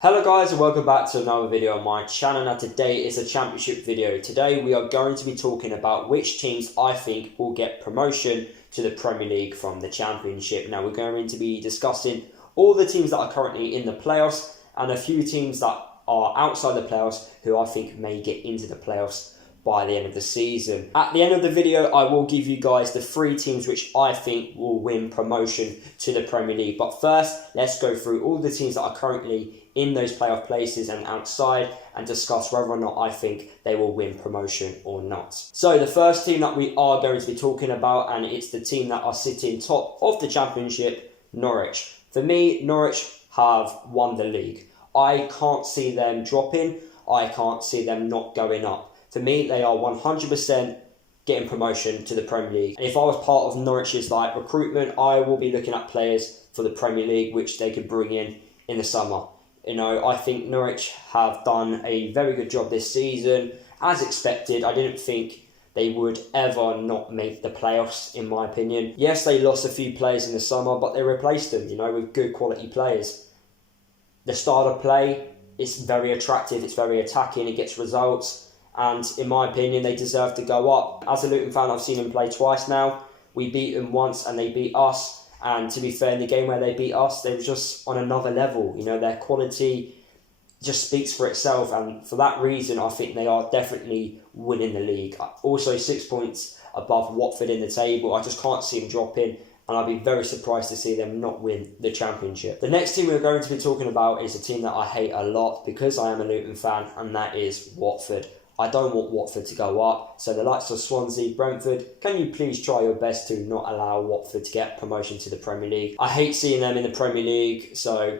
Hello guys and welcome back to another video on my channel. Now today is a championship video. Today we are going to be talking about which teams I think will get promotion to the Premier League from the championship. Now we're going to be discussing all the teams that are currently in the playoffs and a few teams that are outside the playoffs who I think may get into the playoffs by the end of the season. At the end of the video, I will give you guys the 3 teams which I think will win promotion to the Premier League. But first, let's go through all the teams that are currently in those playoff places and outside and discuss whether or not I think they will win promotion or not. So the first team that we are going to be talking about, and it's the team that are sitting top of the championship, Norwich. For me, Norwich have won the league. I can't see them dropping. I can't see them not going up. For me, they are 100% getting promotion to the Premier League. And if I was part of Norwich's recruitment, I will be looking at players for the Premier League which they could bring in the summer. You know, I think Norwich have done a very good job this season. As expected, I didn't think they would ever not make the playoffs, in my opinion. Yes, they lost a few players in the summer, but they replaced them, with good quality players. The style of play is very attractive, it's very attacking, it gets results. And in my opinion, they deserve to go up. As a Luton fan, I've seen them play twice now. We beat them once and they beat us. And to be fair, in the game where they beat us, they were just on another level. Their quality just speaks for itself. And for that reason, I think they are definitely winning the league. Also, 6 points above Watford in the table. I just can't see them dropping. And I'd be very surprised to see them not win the championship. The next team we're going to be talking about is a team that I hate a lot because I am a Luton fan, and that is Watford. I don't want Watford to go up. So the likes of Swansea, Brentford, can you please try your best to not allow Watford to get promotion to the Premier League? I hate seeing them in the Premier League, so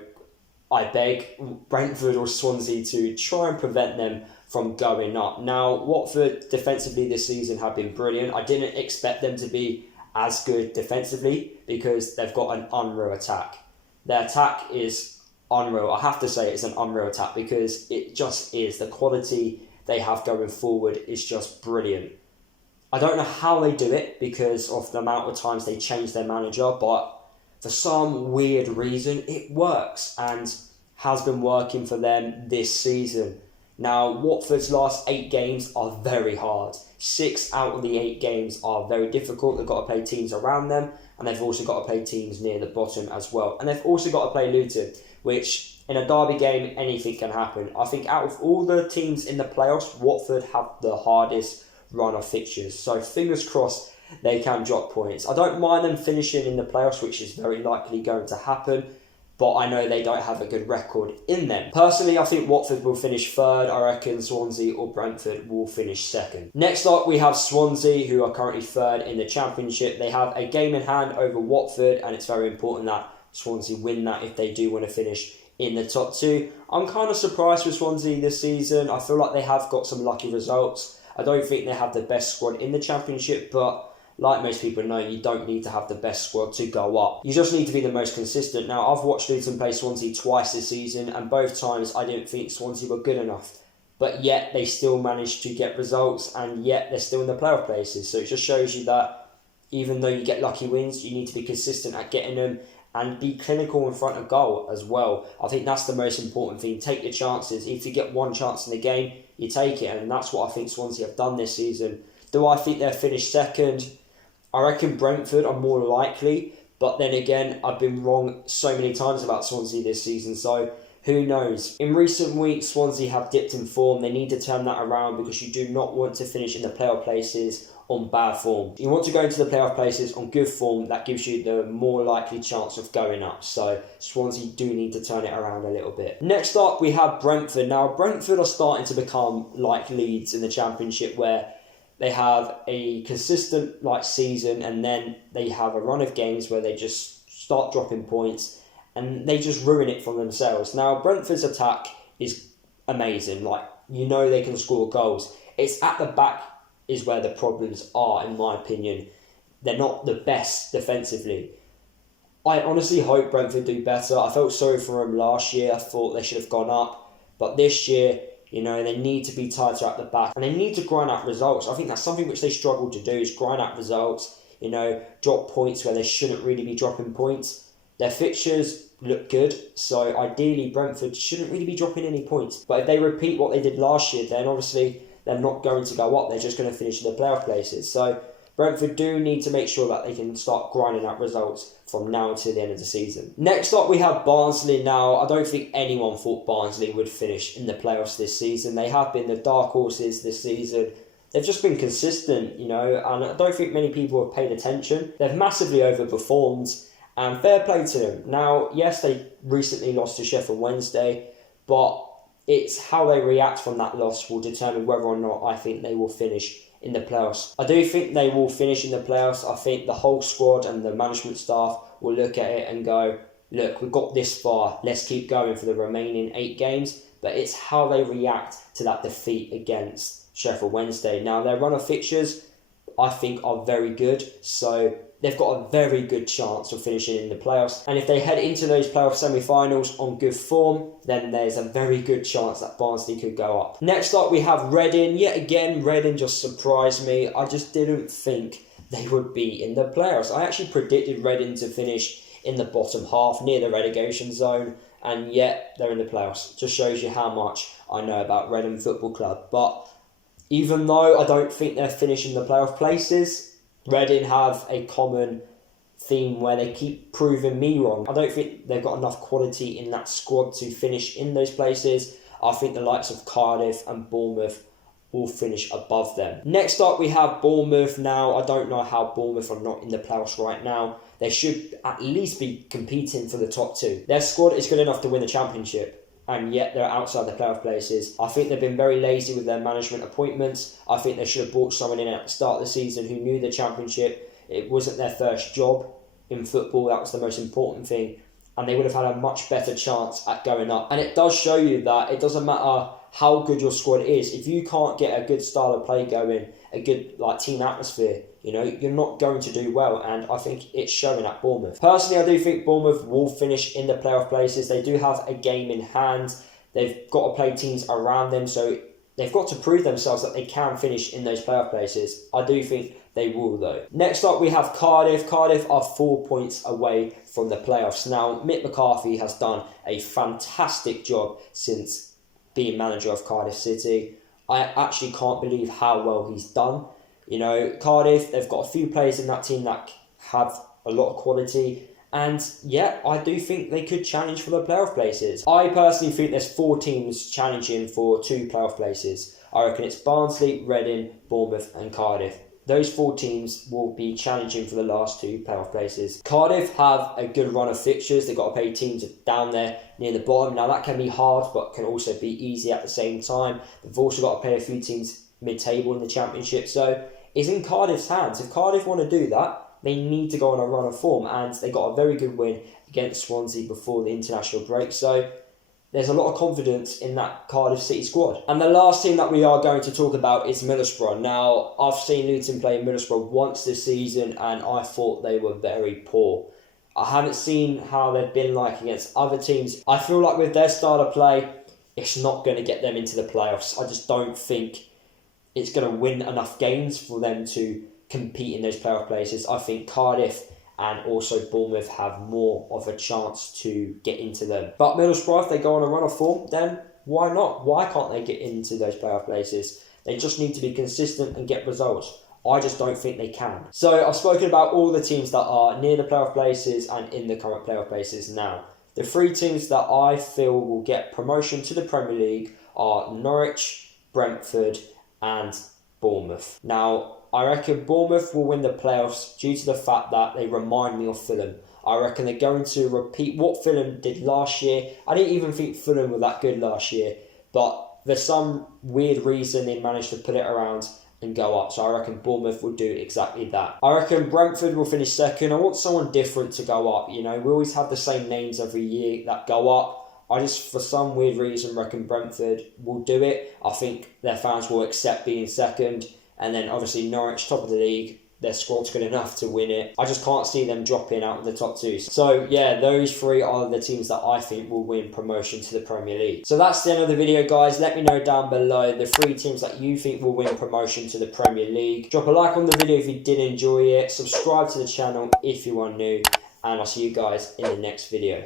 I beg Brentford or Swansea to try and prevent them from going up. Now, Watford defensively this season have been brilliant. I didn't expect them to be as good defensively because they've got an unreal attack. Their attack is unreal. I have to say it's an unreal attack because it just is. The quality they have going forward is just brilliant. I don't know how they do it because of the amount of times they change their manager, but for some weird reason it works and has been working for them this season. Now, Watford's last 8 games are very hard. 6 out of the 8 games are very difficult. They've got to play teams around them, and they've also got to play teams near the bottom as well. And they've also got to play Luton, which in a derby game, anything can happen. I think out of all the teams in the playoffs, Watford have the hardest run of fixtures. So fingers crossed they can drop points. I don't mind them finishing in the playoffs, which is very likely going to happen, but I know they don't have a good record in them. Personally, I think Watford will finish 3rd. I reckon Swansea or Brentford will finish 2nd. Next up, we have Swansea, who are currently 3rd in the Championship. They have a game in hand over Watford, and it's very important that Swansea win that if they do want to finish in the top 2. I'm kind of surprised with Swansea this season. I feel like they have got some lucky results. I don't think they have the best squad in the Championship, but like most people know, you don't need to have the best squad to go up. You just need to be the most consistent. Now, I've watched Luton play Swansea twice this season, and both times I didn't think Swansea were good enough. But yet, they still managed to get results, and yet they're still in the playoff places. So it just shows you that even though you get lucky wins, you need to be consistent at getting them and be clinical in front of goal as well. I think that's the most important thing. Take your chances. If you get one chance in the game, you take it, and that's what I think Swansea have done this season. Do I think they'll finish 2nd? I reckon Brentford are more likely, but then again, I've been wrong so many times about Swansea this season, so who knows? In recent weeks, Swansea have dipped in form. They need to turn that around because you do not want to finish in the playoff places on bad form. You want to go into the playoff places on good form. That gives you the more likely chance of going up. So Swansea do need to turn it around a little bit. Next up, we have Brentford. Now, Brentford are starting to become like Leeds in the Championship, where they have a consistent season and then they have a run of games where they just start dropping points and they just ruin it for themselves. Now, Brentford's attack is amazing. They can score goals. It's at the back is where the problems are, in my opinion. They're not the best defensively. I honestly hope Brentford do better. I felt sorry for them last year. I thought they should have gone up. But this year, they need to be tighter at the back and they need to grind out results. I think that's something which they struggle to do, is grind out results, drop points where they shouldn't really be dropping points. Their fixtures look good. So ideally, Brentford shouldn't really be dropping any points. But if they repeat what they did last year, then obviously they're not going to go up. They're just going to finish in the playoff places. So Brentford do need to make sure that they can start grinding out results from now to the end of the season. Next up, we have Barnsley. Now, I don't think anyone thought Barnsley would finish in the playoffs this season. They have been the dark horses this season. They've just been consistent, and I don't think many people have paid attention. They've massively overperformed, and fair play to them. Now, yes, they recently lost to Sheffield Wednesday, but it's how they react from that loss will determine whether or not I think they will finish in the playoffs. I do think they will finish in the playoffs. I think the whole squad and the management staff will look at it and go, look, we've got this far, let's keep going for the remaining 8 games. But it's how they react to that defeat against Sheffield Wednesday. Now, their run of fixtures, I think, are very good. So they've got a very good chance of finishing in the playoffs. And if they head into those playoff semi-finals on good form, then there's a very good chance that Barnsley could go up. Next up, we have Reading. Yet again, Reading just surprised me. I just didn't think they would be in the playoffs. I actually predicted Reading to finish in the bottom half, near the relegation zone, and yet they're in the playoffs. Just shows you how much I know about Reading Football Club. But even though I don't think they're finishing the playoff places, Reading have a common theme where they keep proving me wrong. I don't think they've got enough quality in that squad to finish in those places. I think the likes of Cardiff and Bournemouth will finish above them. Next up, we have Bournemouth. Now, I don't know how Bournemouth are not in the playoffs right now. They should at least be competing for the top 2. Their squad is good enough to win the championship, and yet they're outside the playoff places. I think they've been very lazy with their management appointments. I think they should have brought someone in at the start of the season who knew the championship. It wasn't their first job in football. That was the most important thing. And they would have had a much better chance at going up. And it does show you that it doesn't matter how good your squad is. If you can't get a good style of play going, a good team atmosphere, you're not going to do well. And I think it's showing at Bournemouth. Personally, I do think Bournemouth will finish in the playoff places. They do have a game in hand. They've got to play teams around them. So they've got to prove themselves that they can finish in those playoff places. I do think they will, though. Next up, we have Cardiff. Cardiff are 4 points away from the playoffs. Now, Mick McCarthy has done a fantastic job since being manager of Cardiff City. I actually can't believe how well he's done. Cardiff, they've got a few players in that team that have a lot of quality. And yeah, I do think they could challenge for the playoff places. I personally think there's 4 teams challenging for 2 playoff places. I reckon it's Barnsley, Reading, Bournemouth and Cardiff. Those 4 teams will be challenging for the last 2 playoff places. Cardiff have a good run of fixtures. They've got to play teams down there near the bottom. Now that can be hard, but can also be easy at the same time. They've also got to play a few teams mid-table in the championship. So it's in Cardiff's hands. If Cardiff want to do that, they need to go on a run of form. And they got a very good win against Swansea before the international break. So there's a lot of confidence in that Cardiff City squad. And the last team that we are going to talk about is Middlesbrough. Now, I've seen Luton play Middlesbrough once this season and I thought they were very poor. I haven't seen how they've been like against other teams. I feel like with their style of play, it's not going to get them into the playoffs. I just don't think it's going to win enough games for them to compete in those playoff places. I think Cardiff and also Bournemouth have more of a chance to get into them. But Middlesbrough, if they go on a run of form, then why not? Why can't they get into those playoff places? They just need to be consistent and get results. I just don't think they can. So I've spoken about all the teams that are near the playoff places and in the current playoff places now. The 3 teams that I feel will get promotion to the Premier League are Norwich, Brentford and Bournemouth. Now, I reckon Bournemouth will win the playoffs due to the fact that they remind me of Fulham. I reckon they're going to repeat what Fulham did last year. I didn't even think Fulham were that good last year, but for some weird reason they managed to put it around and go up. So I reckon Bournemouth will do exactly that. I reckon Brentford will finish second. I want someone different to go up. We always have the same names every year that go up. I just, for some weird reason, reckon Brentford will do it. I think their fans will accept being second. And then obviously Norwich, top of the league, their squad's good enough to win it. I just can't see them dropping out of the top 2. So yeah, those 3 are the teams that I think will win promotion to the Premier League. So that's the end of the video, guys. Let me know down below the 3 teams that you think will win promotion to the Premier League. Drop a like on the video if you did enjoy it. Subscribe to the channel if you are new. And I'll see you guys in the next video.